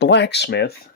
Blacksmith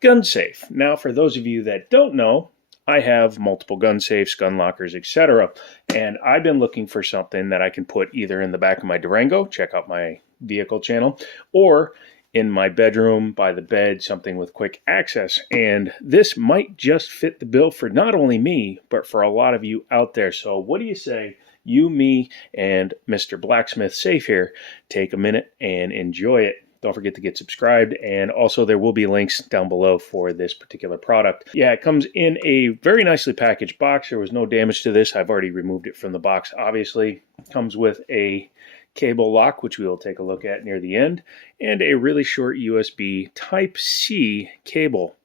gun safe. Now, for those of you that don't know, I have multiple gun safes, gun lockers, etc. And I've been looking for something that I can put either in the back of my Durango, check out my vehicle channel, or in my bedroom, by the bed, something with quick access. And this might just fit the bill for not only me, but for a lot of you out there. So what do you say, you, me, and Mr. Blacksmith Safe here, take a minute and enjoy it. Don't forget to get subscribed, and also there will be links down below for this particular product. Yeah, it comes in a very nicely packaged box. There was no damage to this. I've already removed it from the box, obviously. It comes with a cable lock, which we will take a look at near the end, and a really short USB Type-C cable.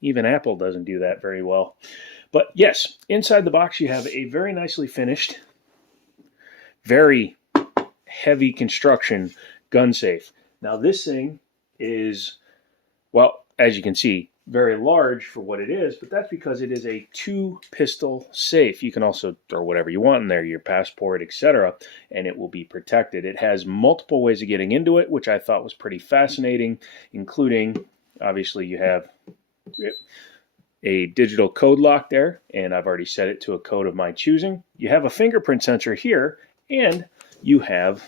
Even Apple doesn't do that very well. But yes, inside the box you have a very nicely finished, very heavy construction gun safe. Now this thing is, well, as you can see, very large for what it is, but that's because it is a 2-pistol safe. You can also throw whatever you want in there, your passport, etc., and it will be protected. It has multiple ways of getting into it, which I thought was pretty fascinating, including, obviously, you have a digital code lock there, and I've already set it to a code of my choosing. You have a fingerprint sensor here, and you have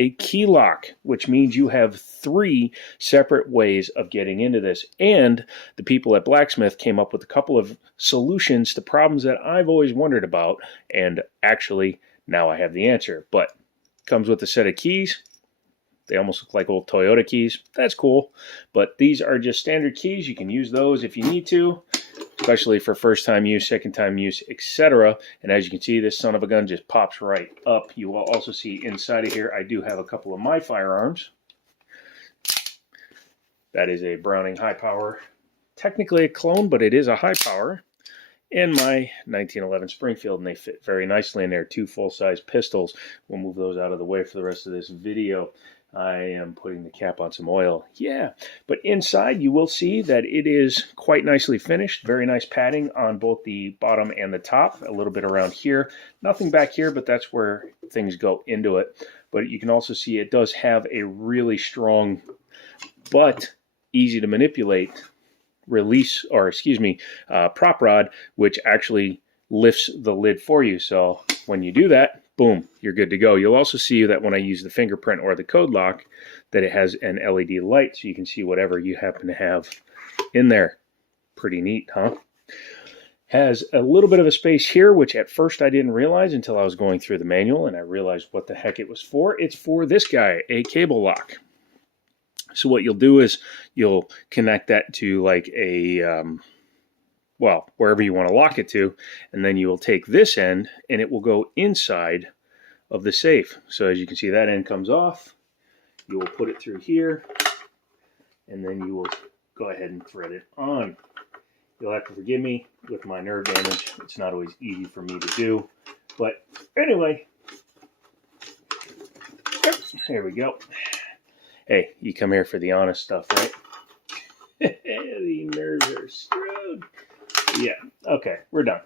a key lock, which means you have 3 separate ways of getting into this. And the people at Blacksmith came up with a couple of solutions to problems that I've always wondered about, and actually now I have the answer. But it comes with a set of keys. They almost look like old Toyota keys. That's cool. But these are just standard keys. You can use those if you need to, especially for first-time use, second-time use, etc. And as you can see, this son of a gun just pops right up. You will also see inside of here, I do have a couple of my firearms. That is a Browning high power. Technically a clone, but it is a high power. And my 1911 Springfield, and they fit very nicely in there. 2 full-size pistols. We'll move those out of the way for the rest of this video. I am putting the cap on some oil. Yeah, but inside you will see that it is quite nicely finished. Very nice padding on both the bottom and the top. A little bit around here. Nothing back here, but that's where things go into it. But you can also see it does have a really strong but easy to manipulate release, or excuse me, prop rod, which actually lifts the lid for you. So when you do that, boom, you're good to go. You'll also see that when I use the fingerprint or the code lock, that it has an LED light so you can see whatever you happen to have in there. Pretty neat, huh? Has a little bit of a space here, which at first I didn't realize until I was going through the manual, and I realized what the heck it was for. It's for this guy, a cable lock. So what you'll do is you'll connect that to like a, well, wherever you want to lock it to, and then you will take this end and it will go inside of the safe. So as you can see, that end comes off. You will put it through here, and then you will go ahead and thread it on. You'll have to forgive me with my nerve damage. It's not always easy for me to do. But anyway, yep, there we go. Hey, you come here for the honest stuff, right? The nerves are screwed. Yeah, okay, we're done.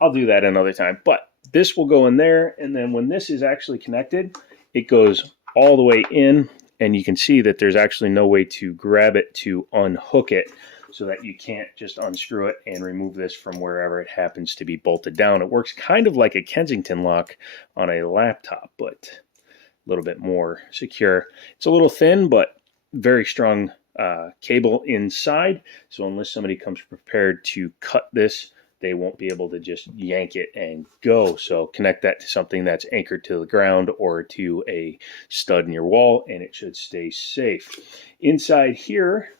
I'll do that another time. But this will go in there, and then when this is actually connected, it goes all the way in, and you can see that there's actually no way to grab it to unhook it, so that you can't just unscrew it and remove this from wherever it happens to be bolted down. It works kind of like a Kensington lock on a laptop, but a little bit more secure. It's a little thin, but very strong cable inside, so unless somebody comes prepared to cut this, they won't be able to just yank it and go. So connect that to something that's anchored to the ground or to a stud in your wall, and it should stay safe. Inside here,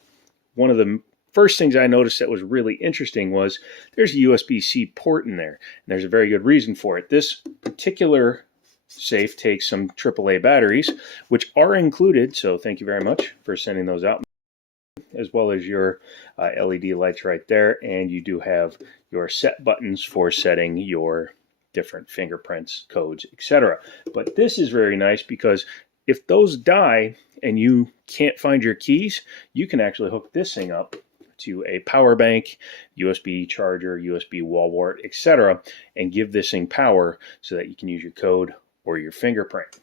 one of the first things I noticed that was really interesting was there's a USB-C port in there, and there's a very good reason for it. This particular safe takes some AAA batteries, which are included, so thank you very much for sending those out, as well as your LED lights right there, and you do have your set buttons for setting your different fingerprints, codes, etc. But this is very nice because if those die and you can't find your keys, you can actually hook this thing up to a power bank, USB charger, USB wall wart, etc., and give this thing power so that you can use your code or your fingerprint.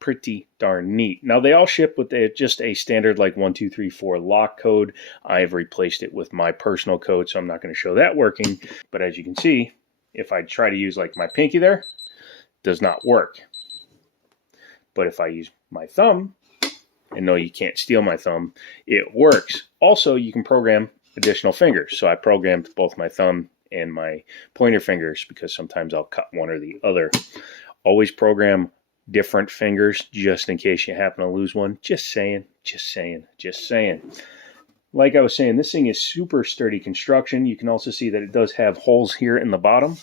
pretty darn neat. Now they all ship with just a standard like 1, 2, 3, 4 lock code. I have replaced it with my personal code, so I'm not going to show that working. But as you can see, if I try to use like my pinky there, does not work. But if I use my thumb, and no, you can't steal my thumb, it works. Also, you can program additional fingers. So I programmed both my thumb and my pointer fingers because sometimes I'll cut one or the other. Always program different fingers just in case you happen to lose one. Just saying, just saying, just saying. Like I was saying, this thing is super sturdy construction. You can also see that it does have holes here in the bottom,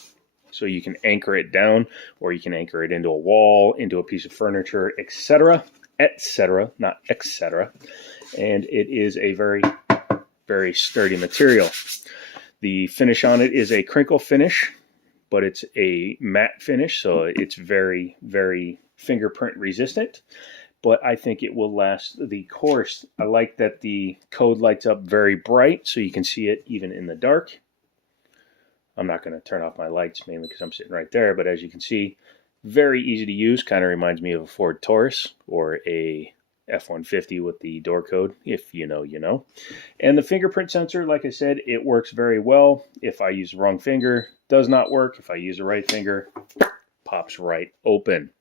so you can anchor it down, or you can anchor it into a wall, into a piece of furniture, etc., etc., not etc. And it is a very, very sturdy material. The finish on it is a crinkle finish, but it's a matte finish, so it's very, very fingerprint resistant. But I think it will last the course. I like that the code lights up very bright, so you can see it even in the dark. I'm not going to turn off my lights, mainly because I'm sitting right there, but as you can see, very easy to use. Kind of reminds me of a Ford Taurus or a F-150 with the door code. If you know, you know. And the fingerprint sensor, like I said, it works very well. If I use the wrong finger, does not work. If I use the right finger, pops right open.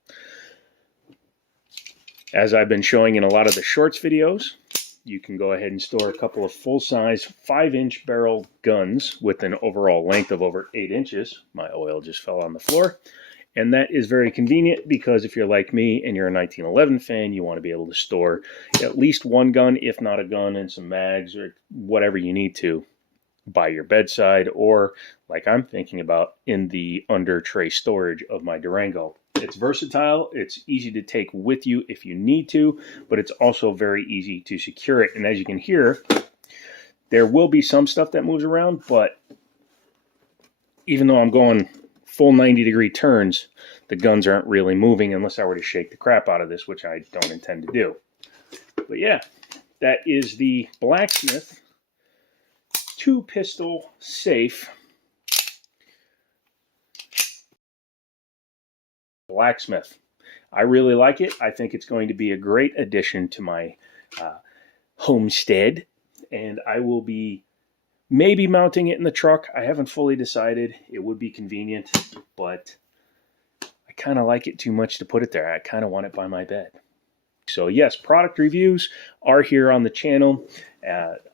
As I've been showing in a lot of the shorts videos, you can go ahead and store a couple of full-size 5-inch barrel guns with an overall length of over 8 inches. My oil just fell on the floor. And that is very convenient because if you're like me and you're a 1911 fan, you want to be able to store at least one gun, if not a gun, and some mags or whatever you need to by your bedside, or like I'm thinking about, in the under tray storage of my Durango. It's versatile, it's easy to take with you if you need to, but it's also very easy to secure it. And as you can hear, there will be some stuff that moves around, but even though I'm going full 90-degree turns, the guns aren't really moving unless I were to shake the crap out of this, which I don't intend to do. But yeah, that is the Blacksmith 2-pistol safe. Blacksmith. I really like it. I think it's going to be a great addition to my homestead, and I will be maybe mounting it in the truck. I haven't fully decided. It would be convenient, but I kind of like it too much to put it there. I kind of want it by my bed. So yes, product reviews are here on the channel.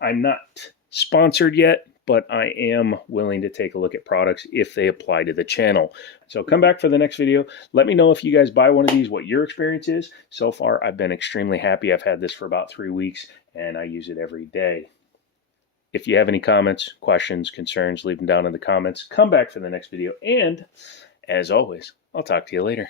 I'm not sponsored yet, but I am willing to take a look at products if they apply to the channel. So come back for the next video. Let me know if you guys buy one of these, what your experience is. So far, I've been extremely happy. I've had this for about 3 weeks, and I use it every day. If you have any comments, questions, concerns, leave them down in the comments. Come back for the next video, and as always, I'll talk to you later.